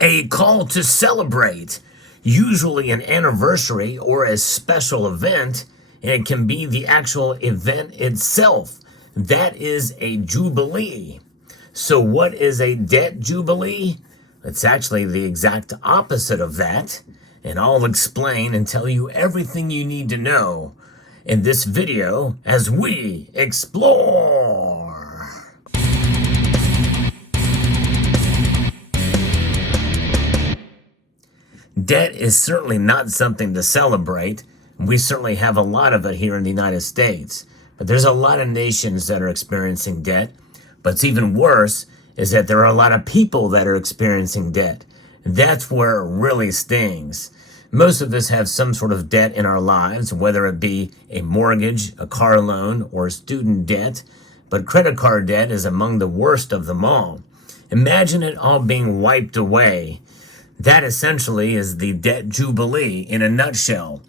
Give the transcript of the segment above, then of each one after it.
A call to celebrate, usually an anniversary or a special event, and it can be the actual event itself. That is a jubilee. So what is a debt jubilee? It's actually the exact opposite of that, and I'll explain and tell you everything you need to know in this video as we explore. Debt is certainly not something to celebrate. We certainly have a lot of it here in the United States. But there's a lot of nations that are experiencing debt. But what's even worse is that there are a lot of people that are experiencing debt. That's where it really stings. Most of us have some sort of debt in our lives, whether it be a mortgage, a car loan, or student debt. But credit card debt is among the worst of them all. Imagine it all being wiped away. That essentially is the debt jubilee in a nutshell.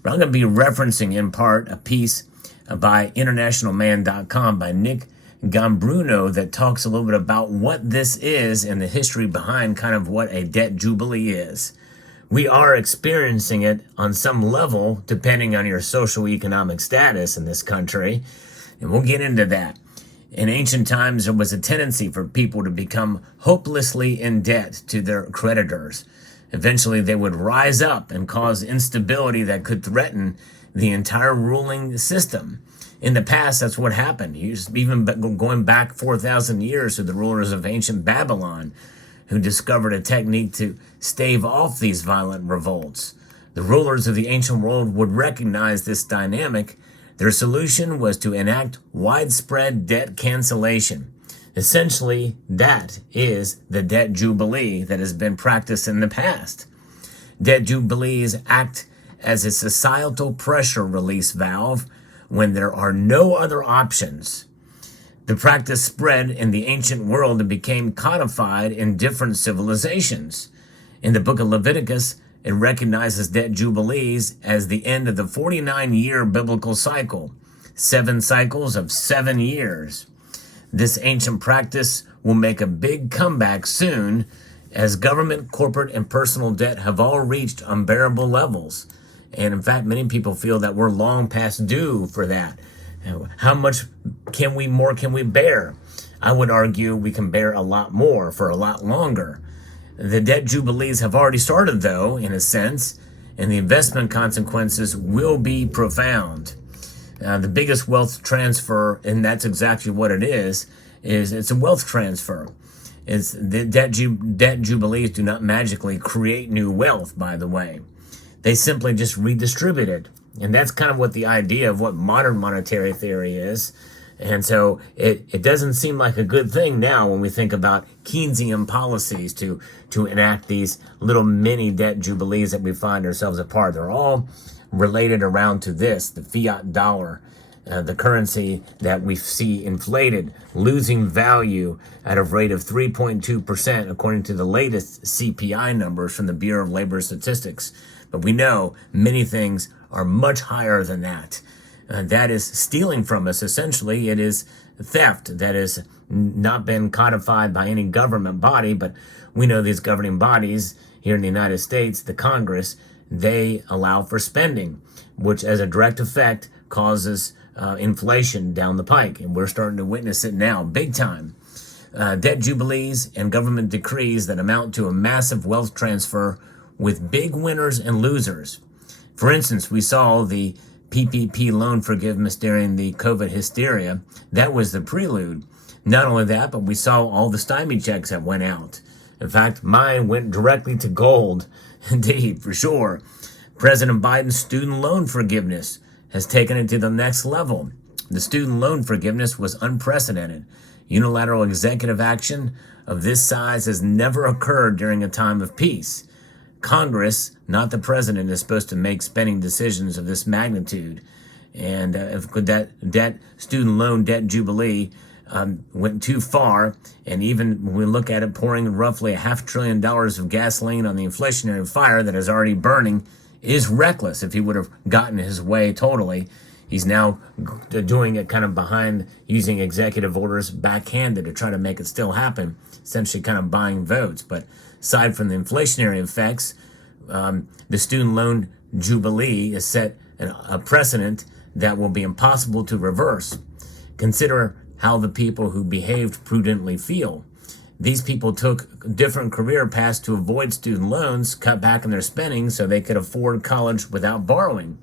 But I'm going to be referencing in part a piece by internationalman.com by Nick Gambruno that talks a little bit about what this is and the history behind kind of what a debt jubilee is. We are experiencing it on some level depending on your socioeconomic status in this country, and we'll get into that. In ancient times, there was a tendency for people to become hopelessly in debt to their creditors. Eventually, they would rise up and cause instability that could threaten the entire ruling system. In the past, that's what happened. Even going back 4,000 years to the rulers of ancient Babylon, who discovered a technique to stave off these violent revolts. The rulers of the ancient world would recognize this dynamic. Their solution was to enact widespread debt cancellation. Essentially, that is the debt jubilee that has been practiced in the past. Debt jubilees act as a societal pressure release valve when there are no other options. The practice spread in the ancient world and became codified in different civilizations. In the book of Leviticus, it recognizes debt jubilees as the end of the 49-year biblical cycle, 7 cycles of 7 years. This ancient practice will make a big comeback soon as government, corporate, and personal debt have all reached unbearable levels. And in fact, many people feel that we're long past due for that. How much more can we bear? I would argue we can bear a lot more for a lot longer. The debt jubilees have already started, though, in a sense, and the investment consequences will be profound. The biggest wealth transfer, and that's exactly what it is it's a wealth transfer. It's the debt jubilees do not magically create new wealth, by the way. They simply just redistribute it. And that's kind of what the idea of what modern monetary theory is. And so it doesn't seem like a good thing now when we think about Keynesian policies to enact these little mini debt jubilees that we find ourselves a part. They're all related around to this, the fiat dollar, the currency that we see inflated, losing value at a rate of 3.2% according to the latest CPI numbers from the Bureau of Labor Statistics. But we know many things are much higher than that. That is stealing from us, essentially. It is theft that has not been codified by any government body, but we know these governing bodies here in the United States, the Congress, they allow for spending, which as a direct effect causes inflation down the pike, and we're starting to witness it now, big time. Debt jubilees and government decrees that amount to a massive wealth transfer with big winners and losers. For instance, we saw the PPP loan forgiveness during the COVID hysteria. That was the prelude. Not only that, but we saw all the stymie checks that went out. In fact, mine went directly to gold. Indeed, for sure. President Biden's student loan forgiveness has taken it to the next level. The student loan forgiveness was unprecedented. Unilateral executive action of this size has never occurred during a time of peace. Congress, not the president, is supposed to make spending decisions of this magnitude. And if that student loan debt jubilee went too far, and even when we look at it pouring roughly $500 billion of gasoline on the inflationary fire that is already burning, is reckless if he would have gotten his way totally. He's now doing it kind of behind, using executive orders backhanded to try to make it still happen, essentially kind of buying votes. But aside from the inflationary effects, the student loan Jubilee has set a precedent that will be impossible to reverse. Consider how the people who behaved prudently feel. These people took different career paths to avoid student loans, cut back on their spending so they could afford college without borrowing,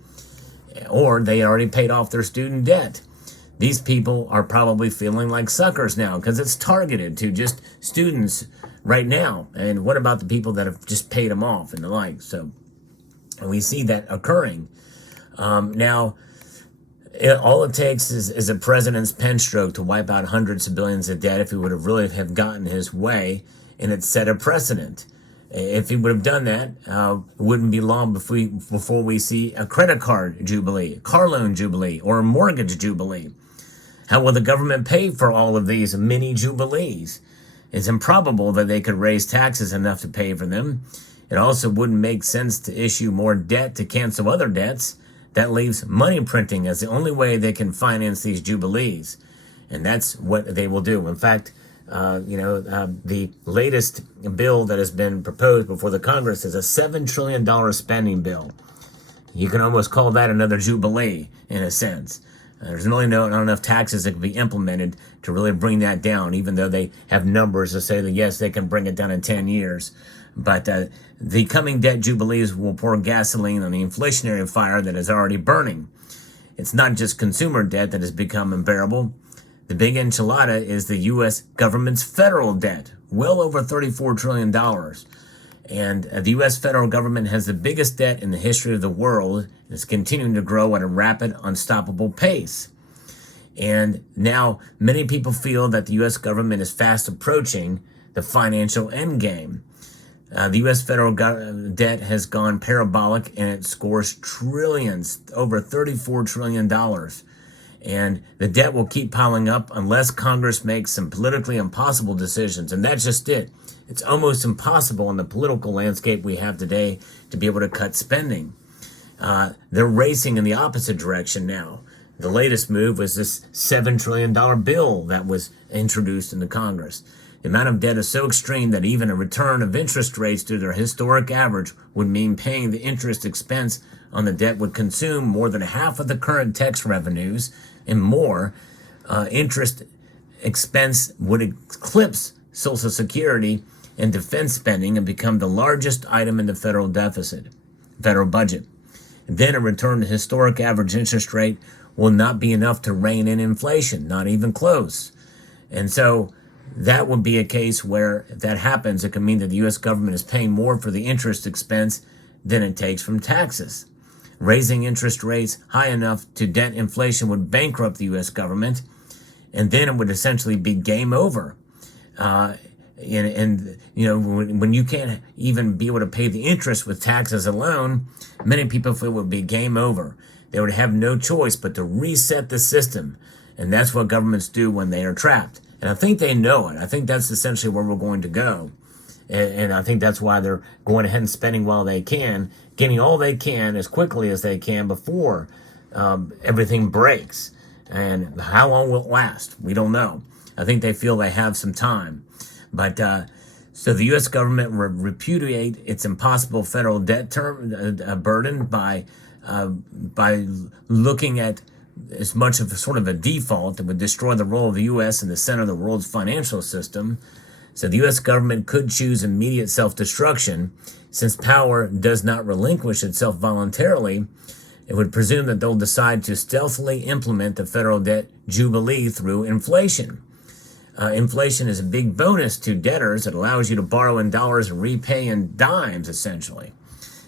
or they already paid off their student debt. These people are probably feeling like suckers now because it's targeted to just students right now. And what about the people that have just paid them off and the like? So we see that occurring. Now, all it takes is a president's pen stroke to wipe out hundreds of billions of debt if he would have really have gotten his way, and it set a precedent. If he would have done that, it wouldn't be long before we see a credit card jubilee, a car loan jubilee, or a mortgage jubilee. How will the government pay for all of these mini jubilees? It's improbable that they could raise taxes enough to pay for them. It also wouldn't make sense to issue more debt to cancel other debts. That leaves money printing as the only way they can finance these jubilees. And that's what they will do. In fact, the latest bill that has been proposed before the Congress is a $7 trillion spending bill. You can almost call that another jubilee in a sense. There's really not enough taxes that can be implemented to really bring that down, even though they have numbers to say that, yes, they can bring it down in 10 years. But the coming debt jubilees will pour gasoline on the inflationary fire that is already burning. It's not just consumer debt that has become unbearable. The big enchilada is the U.S. government's federal debt, well over $34 trillion. And the U.S. federal government has the biggest debt in the history of the world. It's continuing to grow at a rapid, unstoppable pace. And now many people feel that the U.S. government is fast approaching the financial endgame. The U.S. federal debt has gone parabolic, and it scores trillions, over $34 trillion. And the debt will keep piling up unless Congress makes some politically impossible decisions. And that's just it. It's almost impossible in the political landscape we have today to be able to cut spending. They're racing in the opposite direction now. The latest move was this $7 trillion bill that was introduced into Congress. The amount of debt is so extreme that even a return of interest rates to their historic average would mean paying the interest expense on the debt would consume more than half of the current tax revenues, and more. Interest expense would eclipse Social Security and defense spending and become the largest item in the federal budget. And then a return to historic average interest rate will not be enough to rein in inflation, not even close. And so that would be a case where if that happens, it could mean that the U.S. government is paying more for the interest expense than it takes from taxes. Raising interest rates high enough to dent inflation would bankrupt the U.S. government, and then it would essentially be game over. When you can't even be able to pay the interest with taxes alone, many people feel it would be game over. They would have no choice but to reset the system, and that's what governments do when they are trapped. And I think they know it. I think that's essentially where we're going to go. And I think that's why they're going ahead and spending while they can, getting all they can as quickly as they can before everything breaks. And how long will it last? We don't know. I think they feel they have some time. But so the U.S. government will repudiate its impossible federal debt burden by looking at as much of a sort of a default that would destroy the role of the U.S. in the center of the world's financial system. So the U.S. government could choose immediate self-destruction. Since power does not relinquish itself voluntarily, it would presume that they'll decide to stealthily implement the federal debt jubilee through inflation. Inflation is a big bonus to debtors. It allows you to borrow in dollars and repay in dimes, essentially.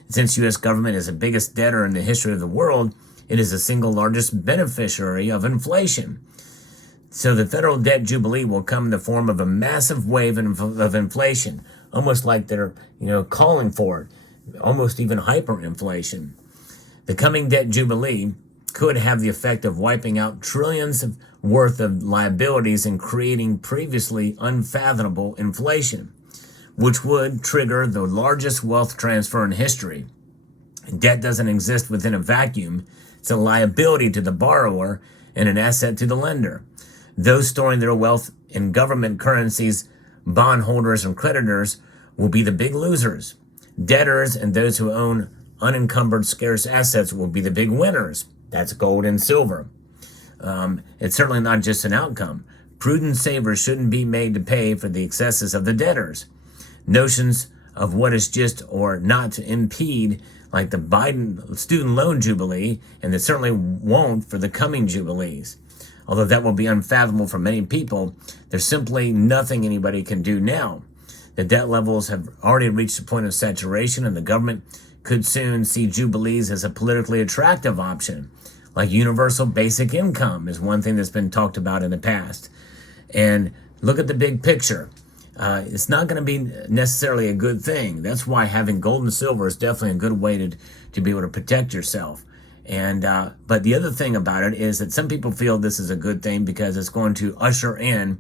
Since the U.S. government is the biggest debtor in the history of the world, it is the single largest beneficiary of inflation. So the federal debt jubilee will come in the form of a massive wave of inflation, almost like they're calling for it, almost even hyperinflation. The coming debt jubilee could have the effect of wiping out trillions worth of liabilities and creating previously unfathomable inflation, which would trigger the largest wealth transfer in history. Debt doesn't exist within a vacuum. It's a liability to the borrower and an asset to the lender. Those storing their wealth in government currencies, bondholders and creditors, will be the big losers. Debtors and those who own unencumbered scarce assets will be the big winners. That's gold and silver. It's certainly not just an outcome. Prudent savers shouldn't be made to pay for the excesses of the debtors. Notions of what is just or not to impede, like the Biden student loan jubilee, and it certainly won't for the coming jubilees. Although that will be unfathomable for many people, there's simply nothing anybody can do now. The debt levels have already reached a point of saturation, and the government could soon see jubilees as a politically attractive option. Like universal basic income is one thing that's been talked about in the past. And look at the big picture. It's not going to be necessarily a good thing. That's why having gold and silver is definitely a good way to be able to protect yourself. And but the other thing about it is that some people feel this is a good thing because it's going to usher in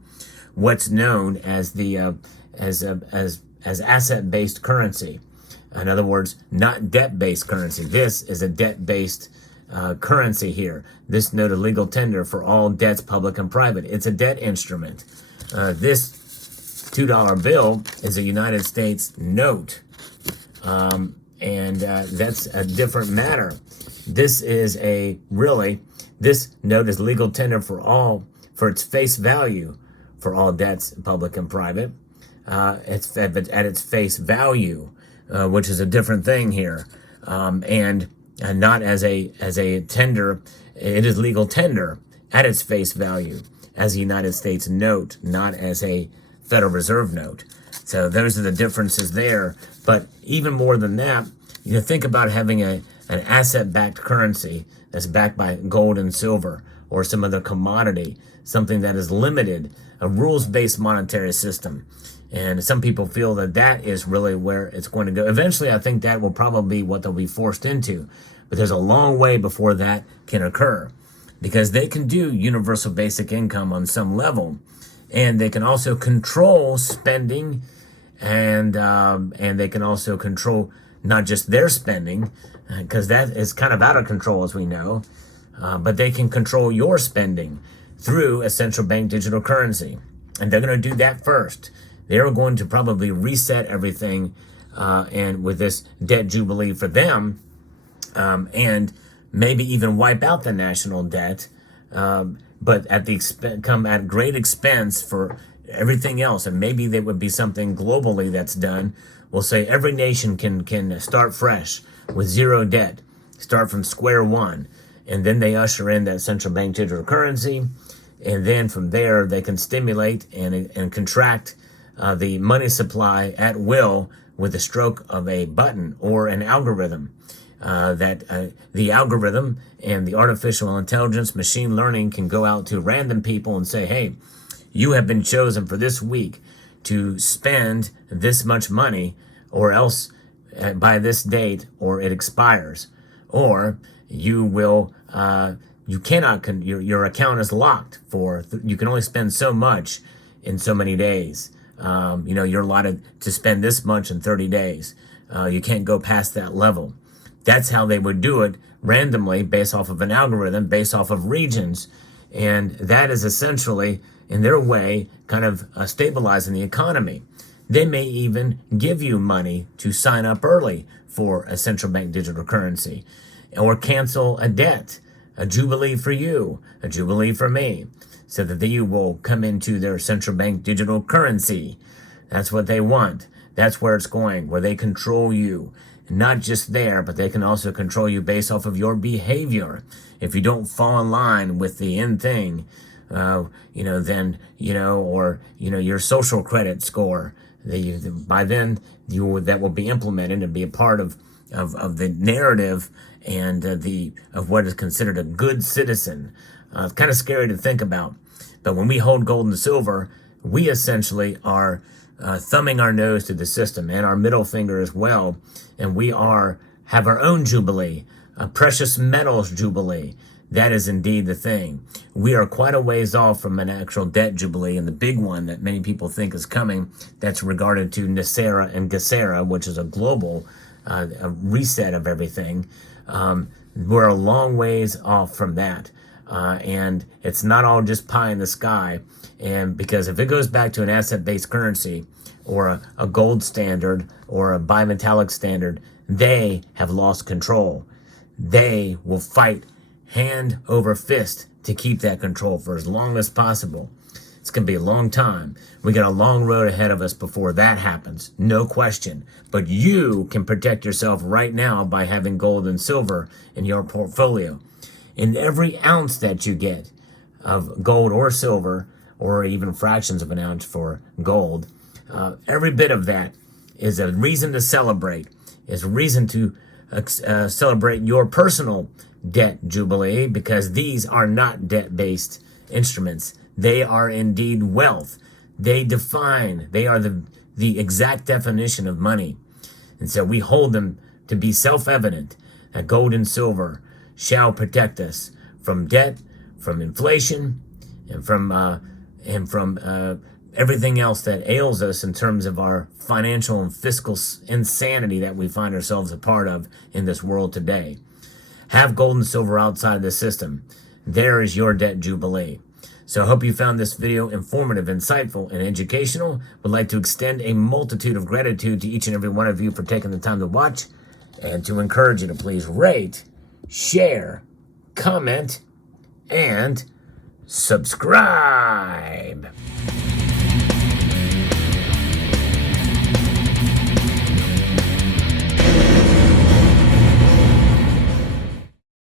what's known as the as asset-based currency. In other words, not debt-based currency. This is a debt-based currency here. This note of legal tender for all debts, public and private. It's a debt instrument. This $2 bill is a United States note, and that's a different matter. This is this note is legal tender for its face value for all debts, public and private. It's at its face value, which is a different thing here, and not as a tender. It is legal tender at its face value as a United States note, not as a Federal Reserve note. So those are the differences there. But even more than that, think about having an asset-backed currency that's backed by gold and silver or some other commodity, something that is limited, a rules-based monetary system. And some people feel that is really where it's going to go. Eventually, I think that will probably be what they'll be forced into. But there's a long way before that can occur, because they can do universal basic income on some level, and they can also control spending, and they can also control not just their spending, because that is kind of out of control, as we know, but they can control your spending through a central bank digital currency. And they're going to do that first. They're going to probably reset everything, and with this debt jubilee for them, and maybe even wipe out the national debt, but come at great expense for everything else. And maybe there would be something globally that's done. We'll say every nation can start fresh with zero debt, start from square one, and then they usher in that central bank digital currency, and then from there they can stimulate and contract the money supply at will with the stroke of a button or an algorithm. The algorithm and the artificial intelligence, machine learning, can go out to random people and say, hey, you have been chosen for this week to spend this much money, or else by this date, or it expires, or you will, you cannot, your account is locked for, you can only spend so much in so many days. You're allotted to spend this much in 30 days. You can't go past that level. That's how they would do it, randomly, based off of an algorithm, based off of regions. And that is essentially, in their way, kind of stabilizing the economy. They may even give you money to sign up early for a central bank digital currency, or cancel a debt, a jubilee for you, a jubilee for me, so that you will come into their central bank digital currency. That's what they want. That's where it's going, where they control you. Not just there, but they can also control you based off of your behavior. If you don't fall in line with the end thing, then, your social credit score, by then that will be implemented and be a part of the narrative and of what is considered a good citizen. It's kind of scary to think about. But when we hold gold and silver, we essentially are thumbing our nose to the system, and our middle finger as well. And we have our own jubilee, a precious metals jubilee. That is indeed the thing. We are quite a ways off from an actual debt jubilee, and the big one that many people think is coming, that's regarded to NESARA and GESARA, which is a global reset of everything. We're a long ways off from that. And it's not all just pie in the sky. And because if it goes back to an asset-based currency or a gold standard or a bimetallic standard, they have lost control. They will fight hand over fist to keep that control for as long as possible. It's going to be a long time. We got a long road ahead of us before that happens, no question. But you can protect yourself right now by having gold and silver in your portfolio. And every ounce that you get of gold or silver, or even fractions of an ounce for gold, every bit of that is a reason to celebrate, is a reason to celebrate your personal debt jubilee, because these are not debt-based instruments. They are indeed wealth. They are the exact definition of money. And so we hold them to be self-evident that gold and silver shall protect us from debt, from inflation, and from everything else that ails us in terms of our financial and fiscal insanity that we find ourselves a part of in this world today. Have gold and silver outside the system. There is your debt jubilee. So I hope you found this video informative, insightful, and educational. Would like to extend a multitude of gratitude to each and every one of you for taking the time to watch, and to encourage you to please rate, share, comment, and subscribe.